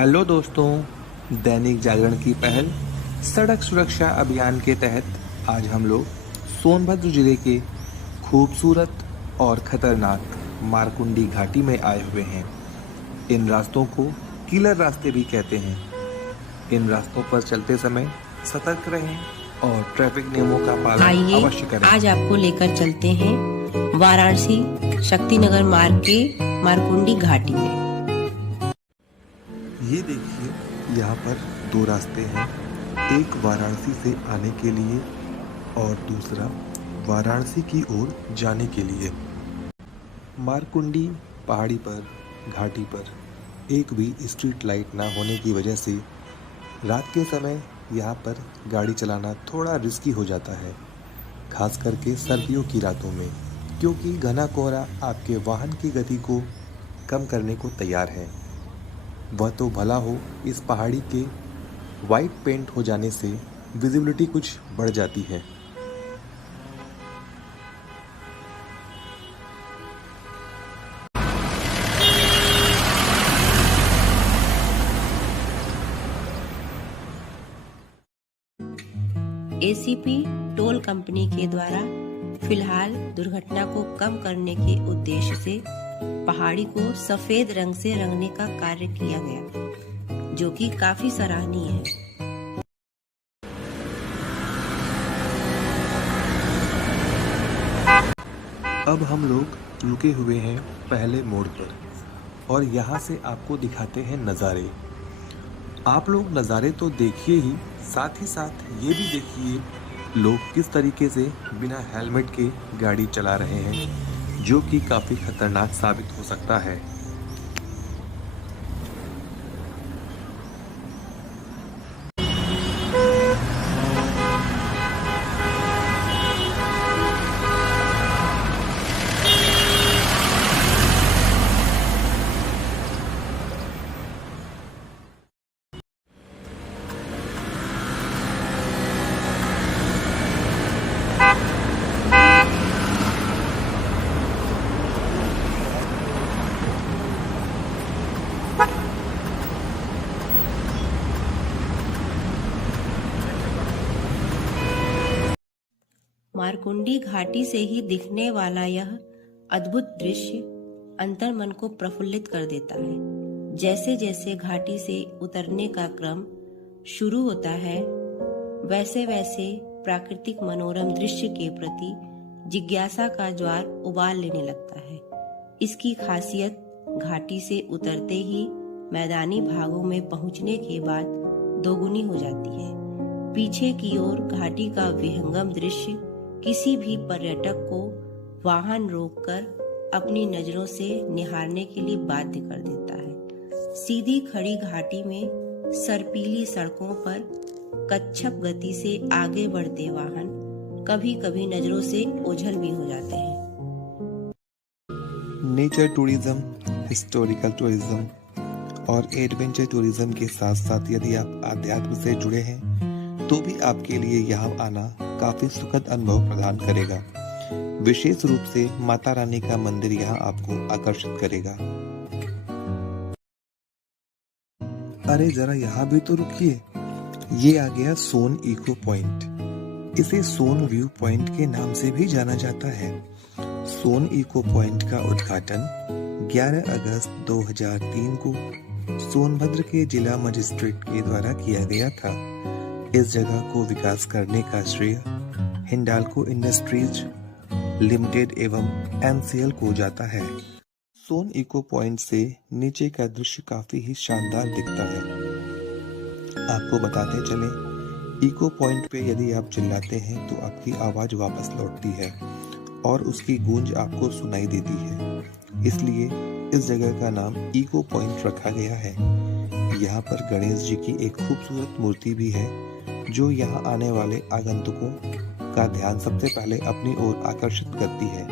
Hello दोस्तों, दैनिक जागरण की पहल सड़क सुरक्षा अभियान के तहत आज हम लोग सोनभद्र जिले के खूबसूरत और खतरनाक मारकुंडी घाटी में आए हुए हैं। इन रास्तों को किलर रास्ते भी कहते हैं। इन रास्तों पर चलते समय सतर्क रहें और ट्रैफिक नियमों का पालन अवश्य करें। आज आपको लेकर चलते हैं वाराणसी शक्तिनगर मार्ग के मारकुंडी घाटी में। ये देखिए, यहाँ पर दो रास्ते हैं, एक वाराणसी से आने के लिए और दूसरा वाराणसी की ओर जाने के लिए। मारकुंडी पहाड़ी पर घाटी पर एक भी स्ट्रीट लाइट ना होने की वजह से रात के समय यहाँ पर गाड़ी चलाना थोड़ा रिस्की हो जाता है, खास करके सर्दियों की रातों में, क्योंकि घना कोहरा आपके वाहन की गति को कम करने को तैयार है। वह तो भला हो, इस पहाड़ी के वाइट पेंट हो जाने से विजिबिलिटी कुछ बढ़ जाती है। एसीपी टोल कंपनी के द्वारा फिलहाल दुर्घटना को कम करने के उद्देश्य से पहाड़ी को सफेद रंग से रंगने का कार्य किया गया, जो कि काफी सराहनीय है। अब हम लोग रुके हुए हैं पहले मोड़ पर और यहाँ से आपको दिखाते हैं नज़ारे। आप लोग नज़ारे तो देखिए ही, साथ ये भी देखिए लोग किस तरीके से बिना हेलमेट के गाड़ी चला रहे हैं, जो कि काफ़ी खतरनाक साबित हो सकता है। मारकुंडी घाटी से ही दिखने वाला यह अद्भुत दृश्य अंतर्मन को प्रफुल्लित कर देता है। जैसे जैसे घाटी से उतरने का क्रम शुरू होता है, वैसे वैसे प्राकृतिक मनोरम दृश्य के प्रति जिज्ञासा का ज्वार उबाल लेने लगता है। इसकी खासियत घाटी से उतरते ही मैदानी भागों में पहुंचने के बाद दोगुनी हो जाती है। पीछे की ओर घाटी का विहंगम दृश्य किसी भी पर्यटक को वाहन रोककर अपनी नजरों से निहारने के लिए बाध्य कर देता है। सीधी खड़ी घाटी में सर्पीली सड़कों पर कच्छप गति से आगे बढ़ते वाहन कभी कभी नजरों से ओझल भी हो जाते हैं। नेचर टूरिज्म, हिस्टोरिकल टूरिज्म और एडवेंचर टूरिज्म के साथ साथ यदि आप अध्यात्म से जुड़े हैं तो भी आपके लिए यहाँ आना काफी सुखद अनुभव प्रदान करेगा। विशेष रूप से माता रानी का मंदिर यहाँ आपको आकर्षित करेगा। अरे जरा यहाँ भी तो रुकिए, ये आ गया सोन इको पॉइंट। इसे सोन व्यू पॉइंट के नाम से भी जाना जाता है। सोन इको पॉइंट का उद्घाटन 11 अगस्त 2003 को सोनभद्र के जिला मजिस्ट्रेट के द्वारा किया गया था। इस जगह को विकास करने का श्रेय हिंडाल्को इंडस्ट्रीज लिमिटेड एवं एनसीएल को जाता है। सोन इको पॉइंट से नीचे का दृश्य काफी ही शानदार दिखता है। आपको बताते चले, इको पॉइंट पे यदि आप चिल्लाते हैं तो आपकी आवाज वापस लौटती है और उसकी गूंज आपको सुनाई देती है। इसलिए इस जगह का नाम इको पॉइंट रखा गया है। यहाँ पर गणेश जी की एक खूबसूरत मूर्ति भी है, जो यहाँ आने वाले आगंतुकों का ध्यान सबसे पहले अपनी ओर आकर्षित करती है।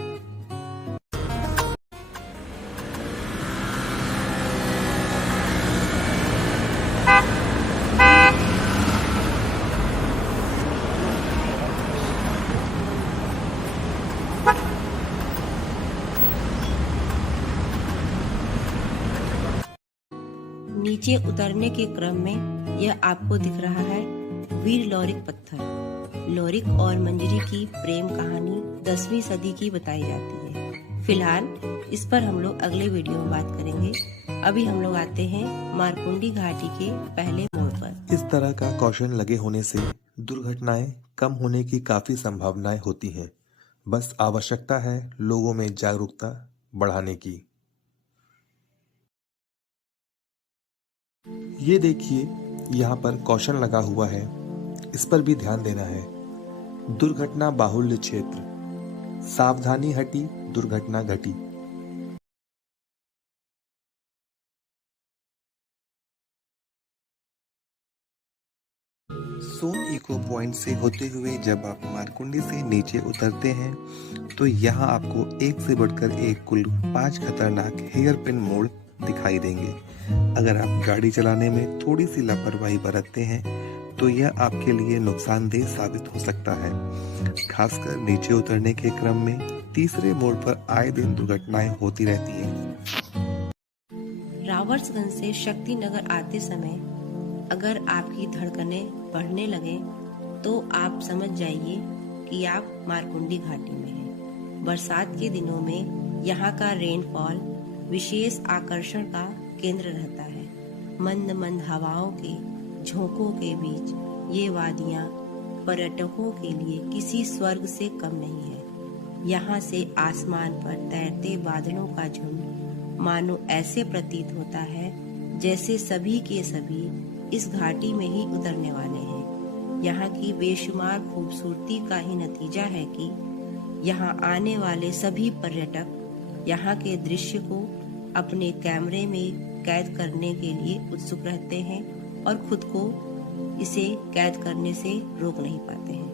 नीचे उतरने के क्रम में यह आपको दिख रहा है वीर लॉरिक पत्थर। लॉरिक और मंजरी की प्रेम कहानी 10वीं सदी की बताई जाती है। फिलहाल इस पर हम लोग अगले वीडियो में बात करेंगे। अभी हम लोग आते हैं मारकुंडी घाटी के पहले मोड़ पर। इस तरह का कॉशन लगे होने से दुर्घटनाएं कम होने की काफी संभावनाएं होती हैं। बस आवश्यकता है लोगों में जागरूकता बढ़ाने की। ये देखिए, यहाँ पर कॉशन लगा हुआ है, इस पर भी ध्यान देना है। दुर्घटना बाहुल्य क्षेत्र, सावधानी हटी दुर्घटना घटी। सोन इको पॉइंट से होते हुए जब आप मारकुंडी से नीचे उतरते हैं तो यहाँ आपको एक से बढ़कर एक कुल 5 खतरनाक हेयर पिन मोड़ दिखाई देंगे। अगर आप गाड़ी चलाने में थोड़ी सी लापरवाही बरतते हैं तो यह आपके लिए नुकसानदेह साबित हो सकता है। खासकर नीचे उतरने के क्रम में तीसरे मोड़ पर आए दिन दुर्घटनाएं होती रहती हैं। रावर्सगंज से शक्तिनगर आते समय अगर आपकी धड़कनें बढ़ने लगे तो आप समझ जाइए कि आप मारकुंडी घाटी में हैं। बरसात के दिनों में यहाँ का रेनफॉल विशेष आकर्षण का केंद्र रहता है। मंद मंद हवाओं के झोंकों के बीच ये वादियाँ पर्यटकों के लिए किसी स्वर्ग से कम नहीं है। यहाँ से आसमान पर तैरते बादलों का झुंड मानो ऐसे प्रतीत होता है जैसे सभी के सभी इस घाटी में ही उतरने वाले हैं। यहाँ की बेशुमार खूबसूरती का ही नतीजा है कि यहाँ आने वाले सभी पर्यटक यहाँ के दृश्य को अपने कैमरे में कैद करने के लिए उत्सुक रहते हैं और खुद को इसे कैद करने से रोक नहीं पाते हैं।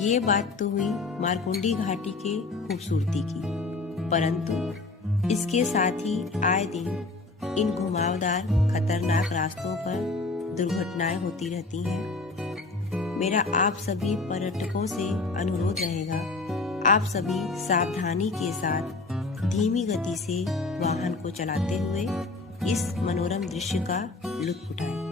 ये बात तो हुई मारकुंडी घाटी के खूबसूरती की, परंतु इसके साथ ही आए दिन इन घुमावदार खतरनाक रास्तों पर दुर्घटनाएं होती रहती हैं। मेरा आप सभी पर्यटकों से अनुरोध रहेगा, आप सभी सावधानी के साथ धीमी गति से वाहन को चलाते हुए इस मनोरम दृश्य का लुत्फ उठाएं।